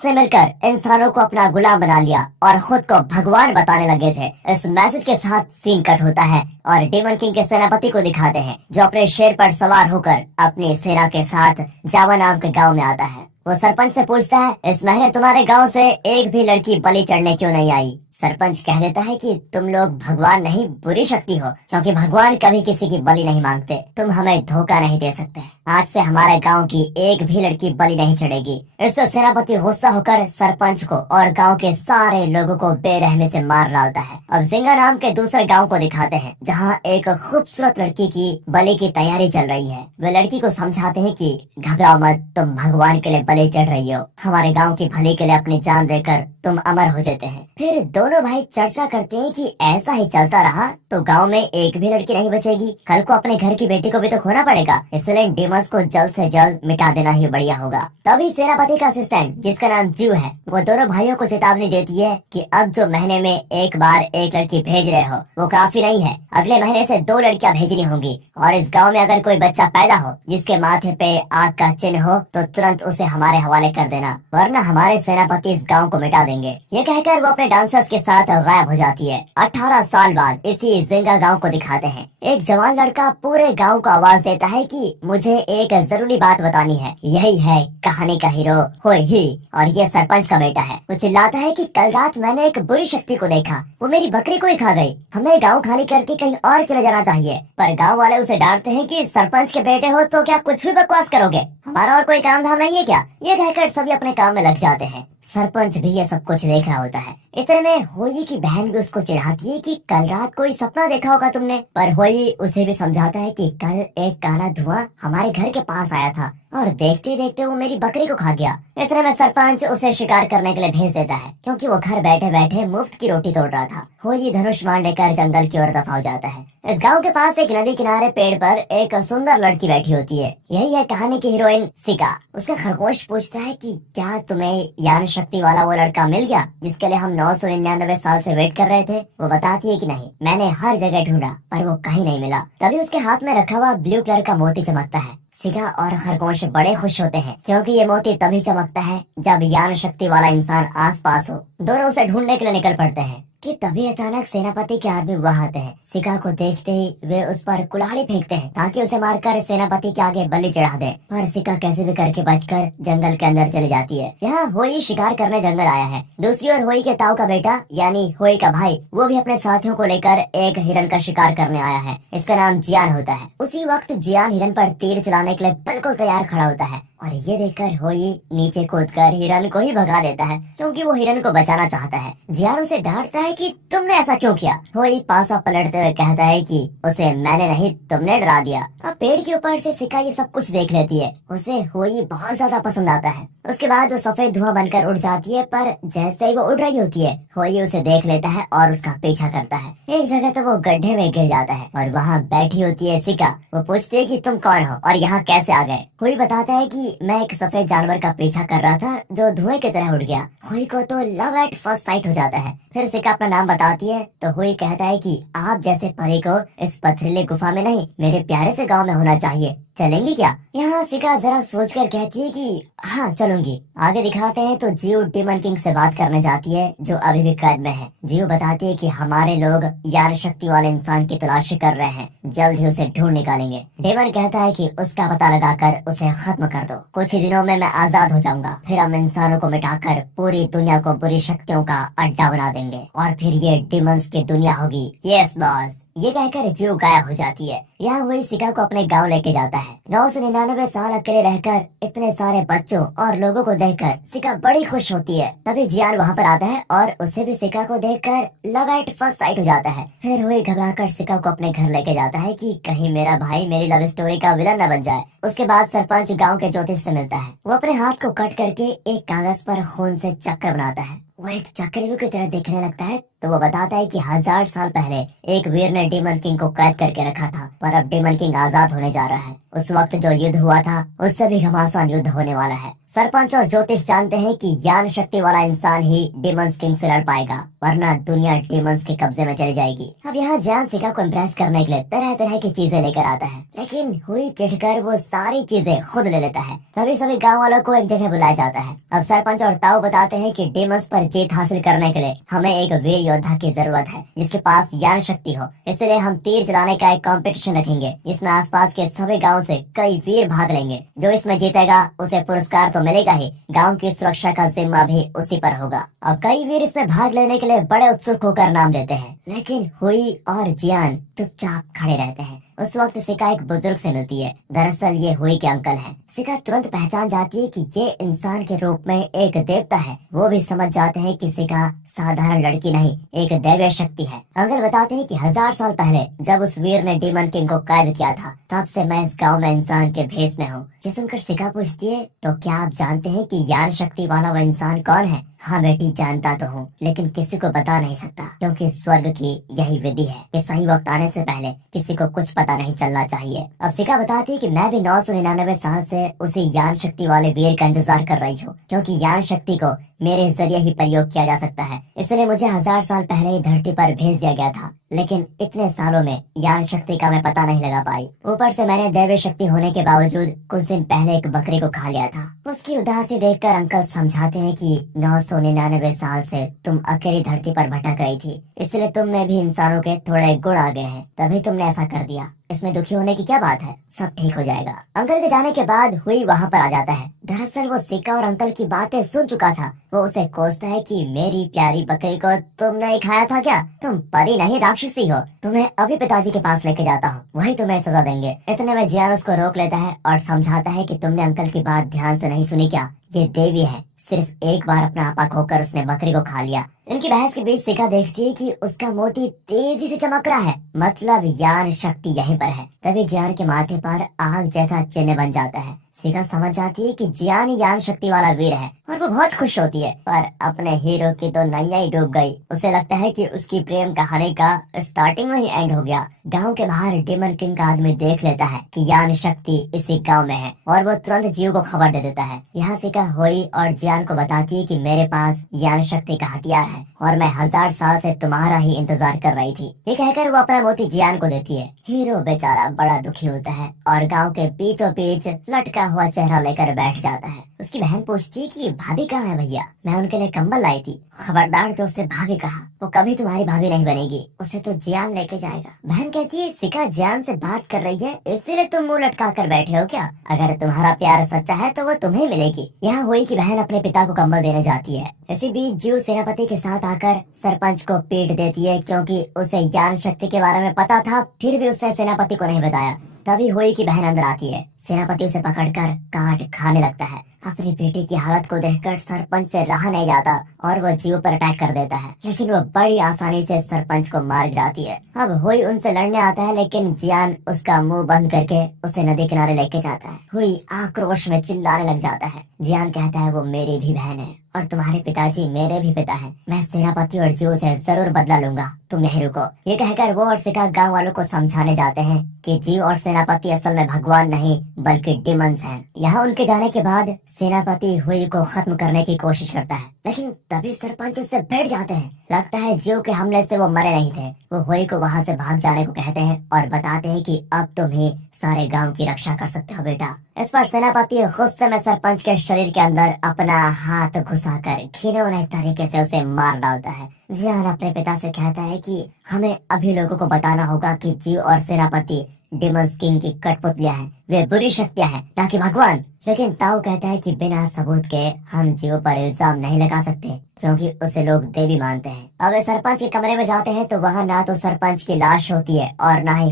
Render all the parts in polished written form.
से मिलकर इंसानों को अपना गुलाम बना लिया और खुद को भगवान बताने लगे थे। इस मैसेज के साथ सीन कट होता है और डेमन किंग के सेनापति को दिखाते हैं जो अपने शेर पर सवार होकर अपनी सेना के साथ जावा नाम के गांव में आता है। वो सरपंच से पूछता है, इस महीने तुम्हारे गांव से एक भी लड़की बलि चढ़ने क्यों नहीं आई? सरपंच कह देता है कि तुम लोग भगवान नहीं बुरी शक्ति हो, क्योंकि भगवान कभी किसी की बलि नहीं मांगते। तुम हमें धोखा नहीं दे सकते। आज से हमारे गांव की एक भी लड़की बलि नहीं चढ़ेगी। इससे सेनापति गुस्सा होकर सरपंच को और गांव के सारे लोगों को बेरहमी से मार डालता है। अब जिंगा नाम के दूसरे गांव को दिखाते हैं जहां एक खूबसूरत लड़की की बलि की तैयारी चल रही है। वे लड़की को समझाते हैं कि घबराओ मत, तुम भगवान के लिए बलि चढ़ रही हो। हमारे गाँव की भली के लिए अपनी जान देकर तुम अमर हो जाते हैं। फिर दोनों भाई चर्चा करते हैं कि ऐसा ही चलता रहा तो गांव में एक भी लड़की नहीं बचेगी। कल को अपने घर की बेटी को भी तो खोना पड़ेगा, इसलिए डेमंस को जल्द से जल्द मिटा देना ही बढ़िया होगा। तभी सेनापति का असिस्टेंट जिसका नाम ज्यू है वो दोनों भाइयों को चेतावनी देती है कि अब जो महीने में एक बार एक लड़की भेज रहे हो वो काफी नहीं है, अगले महीने से 2 लड़कियां भेजनी होंगी। और इस गाँव में अगर कोई बच्चा पैदा हो जिसके माथे पे आग का चिन्ह हो तो तुरंत उसे हमारे हवाले कर देना, वरना हमारे सेनापति इस गाँव को मिटा देंगे। ये कहकर वो अपने डांसर्स के साथ गायब हो जाती है। 18 साल बाद इसी जिंगा गांव को दिखाते हैं। एक जवान लड़का पूरे गांव को आवाज देता है कि मुझे एक जरूरी बात बतानी है। यही है कहानी का हीरो होई ही, और ये सरपंच का बेटा है। वो चिल्लाता है कि कल रात मैंने एक बुरी शक्ति को देखा, वो मेरी बकरी को ही खा गई। हमें गाँव खाली करके कहीं और चले जाना चाहिए। पर गाँव वाले उसे डांटते हैं कि सरपंच के बेटे हो तो क्या कुछ भी बकवास करोगे, हमारा और कोई काम धाम नहीं है क्या? ये कहकर सभी अपने काम में लग जाते हैं। सरपंच भी ये सब कुछ देख रहा होता है। इतने में होली की बहन भी उसको चिढ़ाती है कि कल रात कोई सपना देखा होगा तुमने। पर होली उसे भी समझाता है कि कल एक काला धुआं हमारे घर के पास आया था और देखते देखते वो मेरी बकरी को खा गया। इतने में सरपंच उसे शिकार करने के लिए भेज देता है, क्योंकि वो घर बैठे बैठे मुफ्त की रोटी तोड़ रहा था। होली धनुष बाण लेकर जंगल की ओर दफा हो जाता है। इस गांव के पास एक नदी किनारे पेड़ पर एक सुंदर लड़की बैठी होती है। यही है कहानी की हीरोइन सिका। उसका खरगोश पूछता है कि क्या तुम्हें ज्ञान शक्ति वाला वो लड़का मिल गया जिसके लिए हम 999 साल से वेट कर रहे थे? वो बताती है कि नहीं, मैंने हर जगह ढूंढा पर वो कहीं नहीं मिला। तभी उसके हाथ में रखा हुआ ब्लू कलर का मोती चमकता है। सिका और खरगोश बड़े खुश होते हैं, क्योंकि ये मोती तभी चमकता है जब ज्ञान शक्ति वाला इंसान आस पास हो। दोनों उसे ढूंढने के लिए निकल पड़ते हैं कि तभी अचानक सेनापति के आदमी वहां आते हैं। सिका को देखते ही वे उस पर कुल्हाड़ी फेंकते हैं ताकि उसे मारकर सेनापति के आगे बलि चढ़ा दे। पर सिका कैसे भी करके बचकर जंगल के अंदर चली जाती है। यहाँ होई शिकार करने जंगल आया है। दूसरी ओर होई के ताऊ का बेटा यानी होई का भाई वो भी अपने साथियों को लेकर एक हिरन का शिकार करने आया है। इसका नाम जियान होता है। उसी वक्त जियान हिरन पर तीर चलाने के लिए बिल्कुल तैयार खड़ा होता है और ये देखकर होई नीचे कूदकर हिरन को ही भगा देता है, क्योंकि वो हिरन को बचाना चाहता है। जियान उसे डांटता है कि तुमने ऐसा क्यों किया? होई पासा पलटते हुए कहता है कि उसे मैंने नहीं, तुमने डरा दिया। अब पेड़ के ऊपर से सिका ये सब कुछ देख लेती है। उसे होई बहुत ज्यादा पसंद आता है। उसके बाद वो सफेद धुआं बनकर उड़ जाती है, पर जैसे ही वो उड़ रही होती है होई उसे देख लेता है और उसका पीछा करता है। एक जगह तो वो गड्ढे में गिर जाता है और वहाँ बैठी होती है सिका। वो पूछती है कि तुम कौन हो और यहाँ कैसे आ गए? होई बताता है कि मैं एक सफेद जानवर का पीछा कर रहा था जो धुएं की तरह उड़ गया। होई को तो लव एट फर्स्ट साइट हो जाता है। फिर सिका अपना नाम बताती है तो होई कहता है कि आप जैसे परी को इस पथरीली गुफा में नहीं, मेरे प्यारे से गांव में होना चाहिए। चलेंगी क्या? यहाँ सिका जरा सोचकर कहती है कि हाँ चलूंगी। आगे दिखाते हैं तो जियो डेमन किंग से बात करने जाती है जो अभी भी कैद में है। जियो बताती है कि हमारे लोग ज्ञान शक्ति वाले इंसान की तलाशी कर रहे हैं, जल्द ही उसे ढूंढ निकालेंगे। डेमन कहता है कि उसका पता लगाकर उसे खत्म कर दो, कुछ ही दिनों में मैं आजाद हो जाऊंगा। फिर हम इंसानों को मिटाकर पूरी दुनिया को बुरी शक्तियों का अड्डा बना देंगे और फिर ये डिमंस की दुनिया होगी। Yes boss. ये कहकर जियो गायब हो जाती है। यहाँ हुई सिका को अपने गांव लेके जाता है। 999 साल अकेले रहकर इतने सारे बच्चों और लोगों को देखकर सिका बड़ी खुश होती है। तभी जियान वहाँ पर आता है और उसे भी सिका को देखकर लव एट फर्स्ट साइट हो जाता है। फिर हुई घबराकर सिका को अपने घर लेके जाता है कि कहीं मेरा भाई मेरी लव स्टोरी का विलन न बन जाए। उसके बाद सरपंच गाँव के ज्योतिष से मिलता है। वो अपने हाथ को कट करके एक कागज पर खून से चक्कर बनाता है। वो एक चक्रव्यूह की तरह दिखने लगता है तो वो बताता है कि 1000 साल पहले एक वीर ने डेमन किंग को कैद करके रखा था, पर अब डेमन किंग आजाद होने जा रहा है। उस वक्त जो युद्ध हुआ था उससे भी घमासान युद्ध होने वाला है। सरपंच और ज्योतिष जानते हैं कि ज्ञान शक्ति वाला इंसान ही डेमंस किंग से लड़ पाएगा, वरना दुनिया डेमंस के कब्जे में चली जाएगी। अब यहाँ ज्ञान सिका को इम्प्रेस करने के लिए तरह तरह की चीजें लेकर आता है, लेकिन हुई चिढ़कर वो सारी चीजें खुद ले लेता है। सभी सभी गाँव वालों को एक जगह बुलाया जाता है। अब सरपंच और ताऊ बताते हैं कि डेमंस पर जीत हासिल करने के लिए हमें एक वीर योद्धा की जरूरत है जिसके पास ज्ञान शक्ति हो। इसलिए हम तीर चलाने का एक कंपटीशन रखेंगे जिसमें आसपास के सभी गाँव से कई वीर भाग लेंगे। जो इसमें जीतेगा उसे पुरस्कार तो मिलेगा ही, गांव की सुरक्षा का जिम्मा भी उसी पर होगा। अब कई वीर इसमें भाग लेने के लिए बड़े उत्सुक होकर नाम देते हैं, लेकिन हुई और जियान चुपचाप खड़े रहते हैं। उस वक्त सिका एक बुजुर्ग से मिलती है। दरअसल ये हुई के अंकल हैं। सिका तुरंत पहचान जाती है कि ये इंसान के रूप में एक देवता है। वो भी समझ जाते हैं कि सिका साधारण लड़की नहीं, एक दैवीय शक्ति है। अंकल बताते हैं कि 1000 साल पहले जब उस वीर ने डेमन किंग को कैद किया था, तब से मैं इस गांव में इंसान के भेष में हूँ। ये सुनकर सिका पूछती है, तो क्या आप जानते हैं कि ज्ञान शक्ति वाला वह इंसान कौन है? हाँ बेटी, जानता तो हूँ, लेकिन किसी को बता नहीं सकता, क्योंकि स्वर्ग की यही विधि है कि सही वक्त आने से पहले किसी को कुछ पता नहीं चलना चाहिए। अब सिका बताती है कि मैं भी 999 साल से उसी ज्ञान शक्ति वाले वीर का इंतजार कर रही हूँ, क्योंकि ज्ञान शक्ति को मेरे जरिए ही प्रयोग किया जा सकता है। इसलिए मुझे 1000 साल पहले ही धरती पर भेज दिया गया था, लेकिन इतने सालों में ज्ञान शक्ति का मैं पता नहीं लगा पाई। ऊपर से मैंने दैवीय शक्ति होने के बावजूद कुछ दिन पहले एक बकरी को खा लिया था। उसकी उदासी देखकर अंकल समझाते हैं कि 999 साल से तुम अकेली धरती पर भटक रही थी, इसलिए तुम में भी इंसानों के थोड़े गुण आ गए हैं, तभी तुमने ऐसा कर दिया। इसमें दुखी होने की क्या बात है, सब ठीक हो जाएगा। अंकल के जाने के बाद हुई वहाँ पर आ जाता है। दरअसल वो सिक्का और अंकल की बातें सुन चुका था। वो उसे कोसता है कि मेरी प्यारी बकरी को तुमने ही खाया था क्या? तुम परी नहीं राक्षसी हो। तुम्हें अभी पिताजी के पास लेके जाता हूँ, वही तुम्हें सजा देंगे। इतने में जियान उसको रोक लेता है और समझाता है कि तुमने अंकल की बात ध्यान से नहीं सुनी क्या? ये देवी है, सिर्फ एक बार अपना आपा खोकर उसने बकरी को खा लिया। इनकी बहस के बीच सिका देखती है कि उसका मोती तेजी से चमक रहा है, मतलब ज्ञान शक्ति यहीं पर है। तभी जियान के माथे पर आग जैसा चिन्ह बन जाता है। सिका समझ जाती है कि जियान ज्ञान शक्ति वाला वीर है और वो बहुत खुश होती है, पर अपने हीरो की तो नैया ही डूब गई। उसे लगता है कि उसकी प्रेम कहानी का स्टार्टिंग में ही एंड हो गया। गांव के बाहर डेमन किंग का आदमी देख लेता है कि ज्ञान शक्ति इसी गांव में है और वो तुरंत जीव को खबर दे देता है। यहाँ सिका होई और जियान को बताती है कि मेरे पास ज्ञान शक्ति का हथियार है और मैं 1000 साल से तुम्हारा ही इंतजार कर रही थी। ये कहकर वो अपना मोती जियान को देती है। हीरो बेचारा बड़ा दुखी होता है और गांव के बीचों बीच लटका हुआ चेहरा लेकर बैठ जाता है। उसकी बहन पूछती है कि भाभी कहाँ है भैया? मैं उनके लिए कंबल लाई थी। खबरदार जो उससे भाभी कहा, वो कभी तुम्हारी भाभी नहीं बनेगी, उसे तो जियान लेके जाएगा। बहन कहती है सिका जियान से बात कर रही है, इसलिए तुम मुंह लटका कर बैठे हो क्या? अगर तुम्हारा प्यार सच्चा है तो वो तुम्हें मिलेगी। यहाँ हुई की बहन अपने पिता को कंबल देने जाती है। इसी बीच जीव सेनापति के साथ आकर सरपंच को पीट देती है, क्योंकि उसे ज्ञान शक्ति के बारे में पता था, फिर भी उसने सेनापति को नहीं बताया। तभी हुई की बहन अंदर आती है। सेनापति उसे पकड़कर काट खाने लगता है। अपनी बेटी की हालत को देखकर सरपंच से रहा नहीं जाता और वो जीव पर अटैक कर देता है, लेकिन वो बड़ी आसानी से सरपंच को मार गिराती है। अब हुई उनसे लड़ने आता है, लेकिन जियान उसका मुंह बंद करके उसे नदी किनारे लेके जाता है। हुई आक्रोश में चिल्लाने लग जाता है। जियान कहता है वो मेरी भी बहन है और तुम्हारे पिताजी मेरे भी पिता हैं। मैं सेनापति और जीव से जरूर बदला लूंगा, तुम यहीं रुको। ये कहकर वो और सिका गांव वालों को समझाने जाते हैं कि जीव और सेनापति असल में भगवान नहीं बल्कि डिमंस हैं। यहाँ उनके जाने के बाद सेनापति हुई को खत्म करने की कोशिश करता है, लेकिन तभी सरपंच उससे भिड़ जाते हैं। लगता है जीव के हमले से वो मरे नहीं थे। वो हुई को वहाँ से भाग जाने को कहते हैं और बताते हैं कि अब तुम ही सारे गांव की रक्षा कर सकते हो बेटा। इस पर सेनापति गुस्से में सरपंच के शरीर के अंदर अपना हाथ घुसाकर घिनौने तरीके से उसे मार डालता है। जियान अपने पिता से कहता है कि हमें अभी लोगों को बताना होगा कि जीव और सेनापति डेमंस किंग की कठपुतलियां हैं, वे बुरी शक्तियां हैं, ना कि भगवान। लेकिन ताऊ कहता है कि बिना सबूत के हम जीव पर इल्जाम नहीं लगा सकते, क्योंकि उसे लोग देवी मानते हैं। अब वे सरपंच के कमरे में जाते हैं तो वहाँ ना तो सरपंच की लाश होती है और ना ही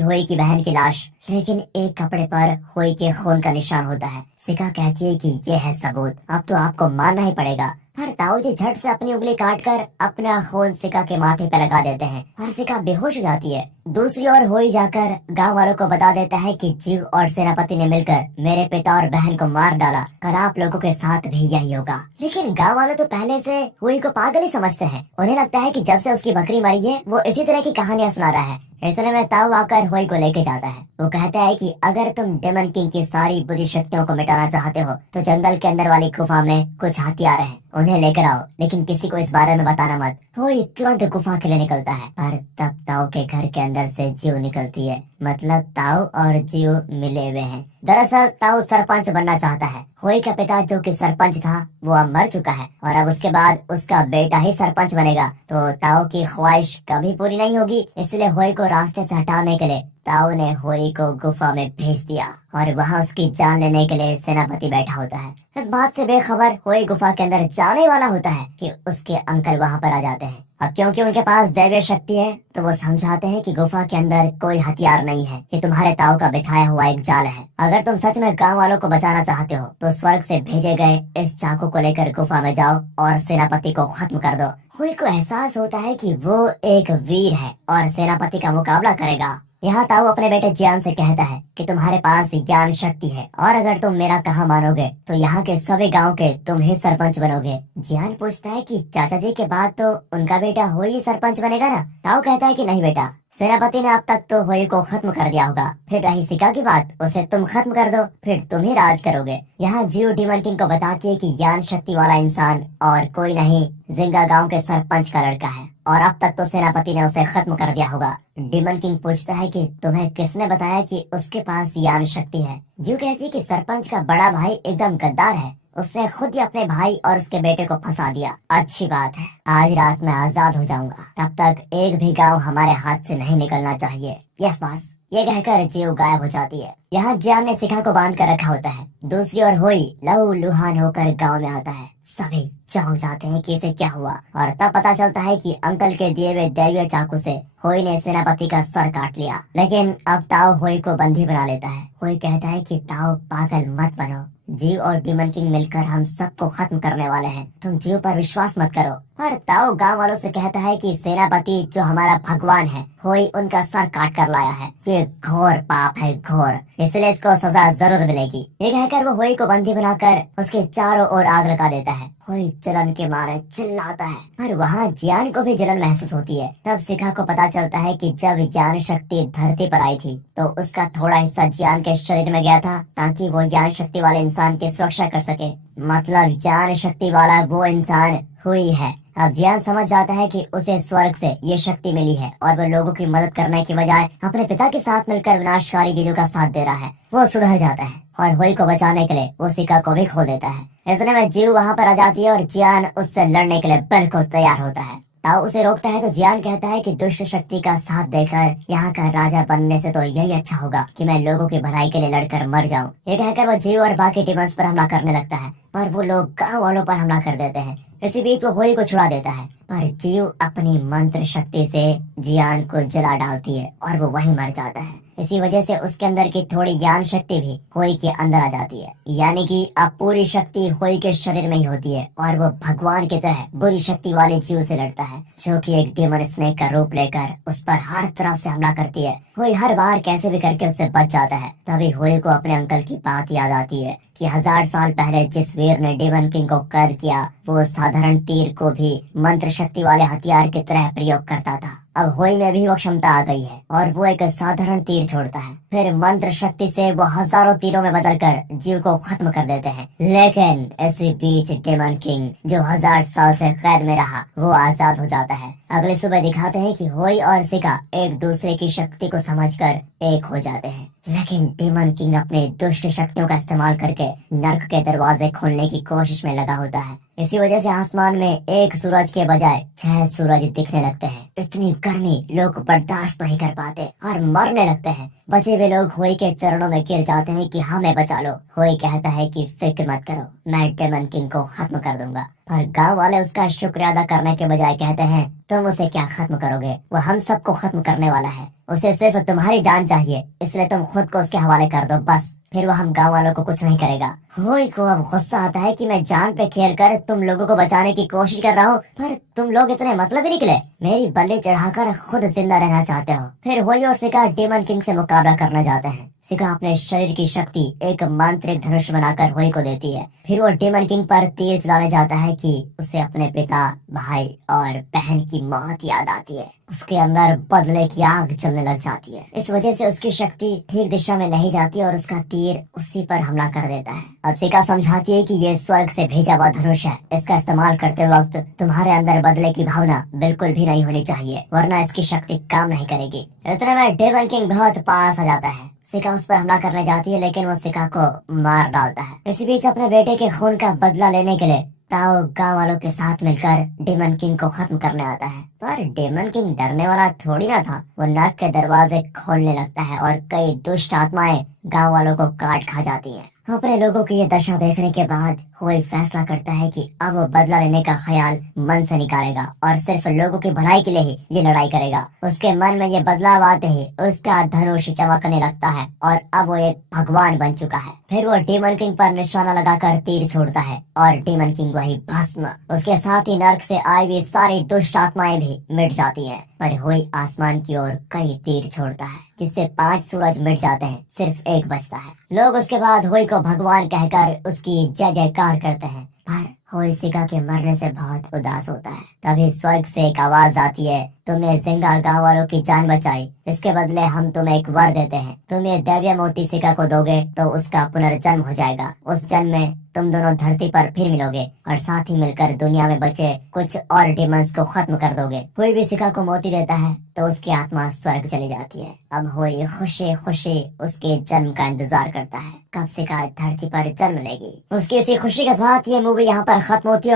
हुई की बहन की लाश, लेकिन एक कपड़े पर हुई के खून का निशान होता है। सिका कहती है कि ये है सबूत, अब तो आपको मानना ही पड़ेगा। पर ताऊ जी झट से अपनी उंगली काटकर अपना खून सिका के माथे पे लगा देते हैं और सिका बेहोश हो जाती है। दूसरी ओर हुई जाकर गांव वालों को बता देता है कि जीव और सेनापति ने मिलकर मेरे पिता और बहन को मार डाला, कल आप लोगों के साथ भी यही होगा। लेकिन गांव वाले तो पहले से हुई को पागल ही समझते हैं। उन्हें लगता है कि जब से उसकी बकरी मरी है वो इसी तरह की कहानियां सुना रहा है। इतने में ताऊ आकर होई को लेके जाता है। वो कहता है कि अगर तुम डेमन किंग की सारी बुरी शक्तियों को मिटाना चाहते हो तो जंगल के अंदर वाली गुफा में कुछ हथियार हैं, उन्हें लेकर आओ, लेकिन किसी को इस बारे में बताना मत। होई तुरंत गुफा के लिए निकलता है, पर तब ताऊ के घर के अंदर से जीव निकलती है। मतलब ताऊ और जीव मिले हुए हैं। दरअसल ताऊ सरपंच बनना चाहता है। होई का पिता जो कि सरपंच था वो अब मर चुका है और अब उसके बाद उसका बेटा ही सरपंच बनेगा, तो ताऊ की ख्वाहिश कभी पूरी नहीं होगी। इसलिए होई को रास्ते से हटाने के लिए ताऊ ने होई को गुफा में भेज दिया और वहाँ उसकी जान लेने के लिए सेनापति बैठा होता है। इस बात से बेखबर होई गुफा के अंदर जाने वाला होता है कि उसके अंकल वहाँ पर आ जाते हैं। अब क्योंकि उनके पास दैवीय शक्ति है तो वो समझाते हैं कि गुफा के अंदर कोई हथियार नहीं है, ये तुम्हारे ताऊ का बिछाया हुआ एक जाल है। अगर तुम सच में गांव वालों को बचाना चाहते हो तो स्वर्ग से भेजे गए इस चाकू को लेकर गुफा में जाओ और सेनापति को खत्म कर दो। हुई को एहसास होता है कि वो एक वीर है और सेनापति का मुकाबला करेगा। यहाँ ताऊ अपने बेटे जियान से कहता है कि तुम्हारे पास ज्ञान शक्ति है और अगर तुम मेरा कहा मानोगे तो यहाँ के सभी गांव के तुम ही सरपंच बनोगे। जियान पूछता है कि चाचा जी के बाद तो उनका बेटा होई सरपंच बनेगा ना। ताऊ कहता है कि नहीं बेटा, सेनापति ने अब तक तो होई को खत्म कर दिया होगा, फिर रही सिका की बात, उसे तुम खत्म कर दो, फिर तुम ही राज करोगे। यहाँ जियो डेमन किंग को बताती है कि ज्ञान शक्ति वाला इंसान और कोई नहीं, जिंगा गांव के सरपंच का लड़का है और अब तक तो सेनापति ने उसे खत्म कर दिया होगा। डेमन किंग पूछता है कि तुम्हें किसने बताया कि उसके पास ज्ञान शक्ति है। जियो कहती है कि सरपंच का बड़ा भाई एकदम गद्दार है, उसने खुद ही अपने भाई और उसके बेटे को फंसा दिया। अच्छी बात है, आज रात में आजाद हो जाऊंगा, तब तक एक भी गांव हमारे हाथ से नहीं निकलना चाहिए। यस बॉस, ये कहकर जीव गायब हो जाती है। यहाँ जियान ने शिखा को बांध कर रखा होता है। दूसरी ओर होई लहू लुहान होकर गांव में आता है। सभी चौंक जाते हैं कि इसे क्या हुआ और तब पता चलता है कि अंकल के दिए हुए दैवीय चाकू से होई ने सेनापति का सर काट लिया। लेकिन अब ताऊ होई को बंदी बना लेता है। होई कहता है कि ताऊ पागल मत बनो, जीव और डेमन किंग मिलकर हम सबको खत्म करने वाले हैं, तुम जीव पर विश्वास मत करो। पर ताऊ गांव वालों से कहता है कि सेनापति जो हमारा भगवान है होई उनका सर काट कर लाया है, ये घोर पाप है, घोर, इसलिए इसको सजा जरूर मिलेगी। ये कहकर वो होई को बंदी बनाकर उसके चारों ओर आग लगा देता है। होई जलन के मारे चिल्लाता है, पर वहाँ जियान को भी जलन महसूस होती है। तब शिखा को पता चलता है कि जब ज्ञान शक्ति धरती पर आई थी तो उसका थोड़ा हिस्सा जियान के शरीर में गया था ताकि वो ज्ञान शक्ति वाले इंसान की सुरक्षा कर सके। मतलब ज्ञान शक्ति वाला वो इंसान हुई है। अब जियान समझ जाता है कि उसे स्वर्ग से ये शक्ति मिली है और वो लोगों की मदद करने की बजाय अपने पिता के साथ मिलकर विनाशकारी चीजों का साथ दे रहा है। वो सुधर जाता है और होई को बचाने के लिए वो शिखा को भी खोल देता है। इतने में जीव वहाँ पर आ जाती है और जियान उससे लड़ने के लिए बिल्कुल तैयार होता है। ताऊ उसे रोकता है तो जियान कहता है कि दुष्ट शक्ति का साथ देकर यहाँ का राजा बनने से तो यही अच्छा होगा कि मैं लोगों की भलाई के लिए लड़कर मर जाऊं। ये कहकर वो जीव और बाकी टीमर्स पर हमला करने लगता है, पर वो लोग गांव वालों पर हमला कर देते हैं। इसी बीच वो होई को छुड़ा देता है, पर जीव अपनी मंत्र शक्ति से जियान को जला डालती है और वो वहीं मर जाता है। इसी वजह से उसके अंदर की थोड़ी ज्ञान शक्ति भी होई के अंदर आ जाती है, यानी कि अब पूरी शक्ति होई के शरीर में ही होती है और वो भगवान की तरह बुरी शक्ति वाले जीव से लड़ता है जो कि एक डेमन स्नेक का रूप लेकर उस पर हर तरफ से हमला करती है। होई हर बार कैसे भी करके उससे बच जाता है। तभी होई को अपने अंकल की बात याद आती है कि 1000 साल पहले जिस वीर ने डेमन किंग को कैद किया वो साधारण तीर को भी मंत्र शक्ति वाले हथियार की तरह प्रयोग करता था। अब होई में भी वो क्षमता आ गई है और वो एक साधारण तीर छोड़ता है, फिर मंत्र शक्ति से वो हजारों तीरों में बदलकर जीव को खत्म कर देते हैं। लेकिन इसी बीच डेमन किंग जो 1000 साल से कैद में रहा वो आजाद हो जाता है। अगली सुबह दिखाते हैं कि होई और शिखा एक दूसरे की शक्ति को समझकर एक हो जाते हैं, लेकिन डेमन किंग अपने दुष्ट शक्तियों का इस्तेमाल करके नर्क के दरवाजे खोलने की कोशिश में लगा होता है। इसी वजह से आसमान में एक सूरज के बजाय 6 सूरज दिखने लगते हैं। इतनी गर्मी लोग बर्दाश्त नहीं कर पाते और मरने लगते हैं। बचे हुए लोग होई के चरणों में गिर जाते हैं कि हमें बचा लो। होई कहता है कि फिक्र मत करो, मैं डेमन किंग को खत्म कर दूंगा। पर गांव वाले उसका शुक्रिया अदा करने के बजाय कहते हैं तुम उसे क्या खत्म करोगे, वो हम सबको खत्म करने वाला है, उसे सिर्फ तुम्हारी जान चाहिए, इसलिए तुम खुद को उसके हवाले कर दो बस, फिर वो हम गांव वालों को कुछ नहीं करेगा। होई को अब गुस्सा आता है कि मैं जान पे खेल कर तुम लोगों को बचाने की कोशिश कर रहा हूँ, पर तुम लोग इतने मतलब ही निकले। मेरी बलि चढ़ाकर खुद जिंदा रहना चाहते हो। फिर होई और सिका डेमन किंग से मुकाबला करना चाहते हैं। सिका अपने शरीर की शक्ति एक मांत्रिक धनुष बनाकर होई को देती है। फिर वो डेमन किंग पर तीर चलाने जाता है कि उसे अपने पिता, भाई और बहन की मौत याद आती है। उसके अंदर बदले की आग जलने लग जाती है। इस वजह से उसकी शक्ति ठीक दिशा में नहीं जाती और उसका तीर उसी पर हमला कर देता है। अब सिका समझाती है कि ये स्वर्ग से भेजा हुआ धनुष है। इसका इस्तेमाल करते वक्त तुम्हारे अंदर बदले की भावना बिल्कुल भी नहीं होनी चाहिए, वरना इसकी शक्ति काम नहीं करेगी। इतने में डेमन किंग बहुत पास आ जाता है। सिका उस पर हमला करने जाती है, लेकिन वो सिका को मार डालता है। इसी बीच अपने बेटे के खून का बदला लेने के लिए ताओ गांव वालों के साथ मिलकर डेमन किंग को खत्म करने आता है। पर डेमन किंग डरने वाला थोड़ी ना था। वो नाग के दरवाजे खोलने लगता है और कई दुष्ट आत्माएं गांव वालों को काट खा जाती हैं। अपने लोगों की ये दशा देखने के बाद होई फैसला करता है कि अब वो बदला लेने का ख्याल मन से निकालेगा और सिर्फ लोगों की भलाई के लिए ही ये लड़ाई करेगा। उसके मन में ये बदलाव आते ही उसका धनुष चमकने लगता है और अब वो एक भगवान बन चुका है। फिर वो डेमन किंग पर निशाना लगाकर तीर छोड़ता है और डेमन किंग वही भस्म। उसके साथ ही नर्क से आई हुई सारी दुष्ट आत्माएं भी मिट जाती हैं। पर होई आसमान की ओर कई तीर छोड़ता है, जिससे 5 सूरज मिट जाते हैं, सिर्फ एक बचता है। लोग उसके बाद होई को भगवान कहकर उसकी जय जयकार करते हैं। पर होई सिका के मरने से बहुत उदास होता है। तभी स्वर्ग से एक आवाज आती है, तुमने जिंगा गांव वालों की जान बचाई, इसके बदले हम तुम्हें एक वर देते हैं। तुम ये दैवीय मोती सिका को दोगे तो उसका पुनर्जन्म हो जाएगा। उस जन्म में तुम दोनों धरती पर फिर मिलोगे और साथ ही मिलकर दुनिया में बचे कुछ और डिमंस को खत्म कर दोगे। कोई भी सिका को मोती देता है तो उसकी आत्मा स्वर्ग चली जाती है। अब होई खुशी खुशी उसके जन्म का इंतजार करता है, कब सिका धरती पर जन्म लेगी। उसकी इसी खुशी के साथ ये मूवी यहाँ पर खत्म होती है।